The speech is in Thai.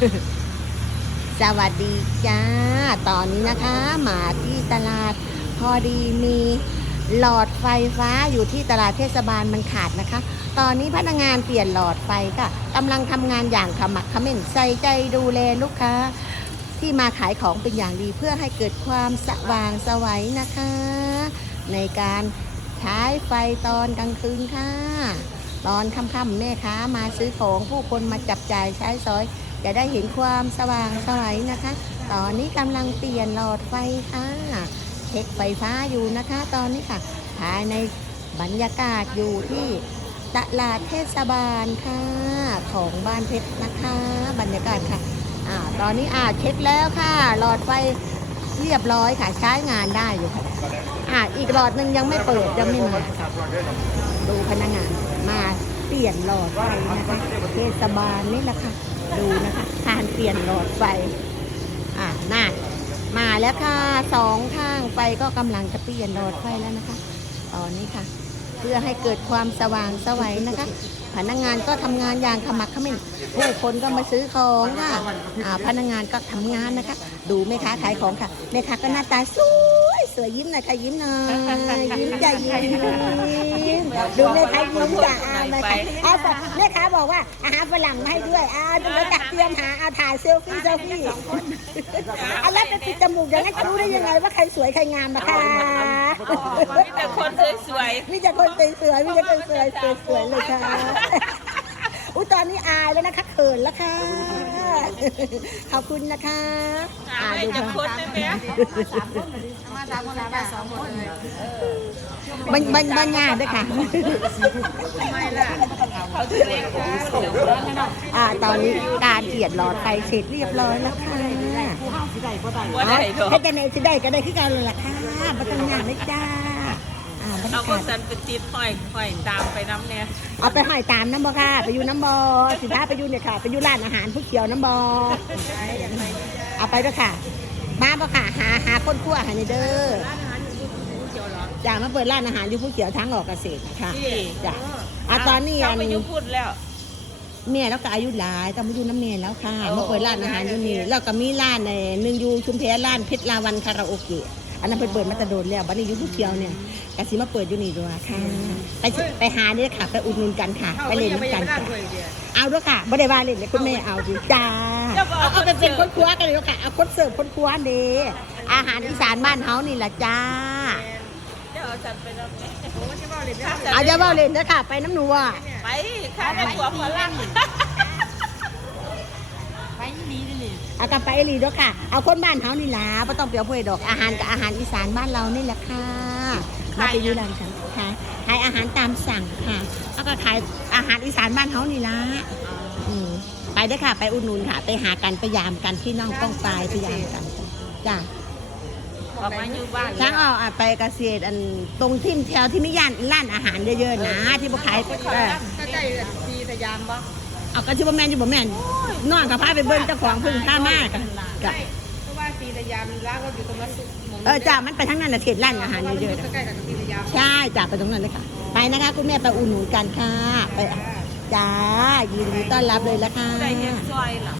สวัสดีจ้า ตอนนี้นะคะ มาที่ตลาดพอดีมีหลอดไฟฟ้าอยู่ที่ตลาดเทศบาลมันขาดนะคะ ตอนนี้พนักงานเปลี่ยนหลอดไฟค่ะกำลังทำงานอย่างขมักขม้นใส่ใจดูแลลูกค้า ที่มาขายของเป็นอย่างดีเพื่อให้เกิดความสว่างสวัยนะคะ ในการใช้ไฟตอนกลางคืนค่ะ ตอนค่ำๆแม่ค้ามาซื้อของผู้คนมาจับจ่ายใช้สอย จะได้เห็นความสว่างไสวัยนะคะ ตอนนี้กำลังเปลี่ยนหลอดไฟค่ะเช็คไฟฟ้าอยู่นะคะ ตอนนี้ค่ะ ภายในบรรยากาศอยู่ที่ตลาดเทศบาลค่ะ ของบ้านเพชรนะคะ บรรยากาศค่ะอ่าตอนนี้อ่าเช็คแล้วค่ะ หลอดไฟเรียบร้อยค่ะใช้งานได้อยู่ค่ะอ่าอีกหลอดหนึ่งยังไม่เปิดยังไม่มาดูพนักงานมาเปลี่ยนหลอดไฟนะคะเทศบาลนี่แหละค่ะ ดูนะคะการเปลี่ยนหลอดไฟ อ่าน่ามาแล้วค่ะสองข้างไฟก็กำลังจะเปลี่ยนหลอดไฟแล้วนะคะตอนนี้ค่ะ เพื่อให้เกิดความสว่างสวัยนะคะ พนักงานก็ทำงานอย่างขมักเขม้นผู้คนก็มาซื้อของค่ะพนักงานก็ทำงานนะคะ ดูแม่ค้าขายของค่ะแม่ค้าก็หน้าตาสวย สวยยิ้มหน่อยค่ะยิ้มหน่อยยิ้มใจยิ้มดูแม่ค้ายิ้มจ้ะอาแม่ค้าเอาแม่ค้าบอกว่าอาหารฝรั่งมาให้ด้วยอาจะมาจัดเตรียมหาเอาถ่ายเซลฟี่เซลฟี่เอาแล้วไปปิดจมูกอย่างนั้นจะรู้ได้ยังไงว่าใครสวยใครงามนะคะมีแต่คนสวยมีแต่คนสวยๆมีแต่คนสวยๆสวยๆเลยค่ะอุ้ยตอนนี้อายแล้วนะคะเขินแล้วค่ะ ขอบคุณนะคะๆหาไม่จะคนได้ไหมบันบันบันยาด้วยค่ะเขาถึงเล็กอ่าตอนนี้การเปลี่ยนหลอดไฟเสร็จเรียบร้อยแล้วค่ะว่าได้ดอกถ้าจะไหนจะได้ก็ได้ขึ้นกันเลยล่ะค่ะบัตรงานเลยจ้า อ่าบรรเอายาพวกากศสันไปติดห้อยห้อยตามไปน้ำเนี่ยเอาไปหอยตามน้ำบอค่ะ ไปอยู่น้ำบอสิท้าไปอยู่เนี่ยค่ะ ไปอยู่ร้านอาหารผู้เขียวน้ำบอเอาไปด้วยค่ะ มาบ่ค่ะ หาหาคนคั่วหาในเด้อจ้ามาเปิดร้านอาหารอยู่ผู้เขียวทางออกเกษตรนะคะที่จ้ะอะตอนนี้เขาอันไปยุพูดแล้วเมียแล้วก็อายุหลายต้องมาอยู่น้ำเมียแล้วค่ะมาเปิดร้านอาหารอยู่นี่แล้วก็มีร้านในหนึ่งอยู่ชุมแพร้านเพชรลาวันคาราโอเกะ อันนั้นเพิ่นเปิดมาแตะโดนแล้วบัดนี้อยู่ผู้เขียวเนี่ยกะสิมาเปิดอยู่นี่ด้วยค่ะไปสิไปหาเนี่ยค่ะ ไปอุดหนุนกันค่ะ ไปเล่นน้ำกันค่ะเอาด้วยค่ะไม่ได้ว่าเล่นเลยคุณแม่เอาดิจ้าเอาเอาไปเป็นคนครัวกันเลยค่ะเอาคนเสิร์ฟคนครัวเด้อาหารอีสานบ้านเฮานี่แหละจ้าเดี๋ยวเอาสันไปน้ำเนี่ยเอาจะว่าเล่นเด้อค่ะ ไปน้ำหนัวไปข้าไปตัวพลัง เอากลับไปอีหลีด้วยค่ะ เอาคนบ้านเฮานี่ล่ะไม่ต้องเปรียวเพื่อดอกอาหารกับอาหารอีสานบ้านเรานี่แหละค่ะมาไปอยูร้านกันค่ะขายอาหารตามสั่งค่ะแล้วก็ขายอาหารอีสานบ้านเฮานี่ล่ะอืมไปเด้อค่ะ ไปอุดหนุนค่ะ ไปหากันไปยามกันพี่น้องต้องตายไปยามกันจ้าออกมาอยู่บ้านช้างออกอะไปเกษตรอันตรงที่แถวที่มีย่านร้านอาหารเยอะๆนะ ที่พวกขายเออ ก็ใจซีสยามบ่ เอาก็ชื่อว่าแมนอยู่บ่แมนนอนกับพาไปเบิ้งเจ้าของพึ่งข้ามากอะจ้ะเพราะว่าซีสยามร้านก็อยู่ตรงนั้นสุดเออจ้ามันไปทั้งนั้นนะเขตร้านอาหารเยอะๆนะใกล้กับซีสยามใช่จ้าไปตรงนั้นเลยค่ะ ไปนะคะคุณแม่ไปอุ่นหนุนกันค่ะไปจ้ายินดีต้อนรับเลยละค่ะ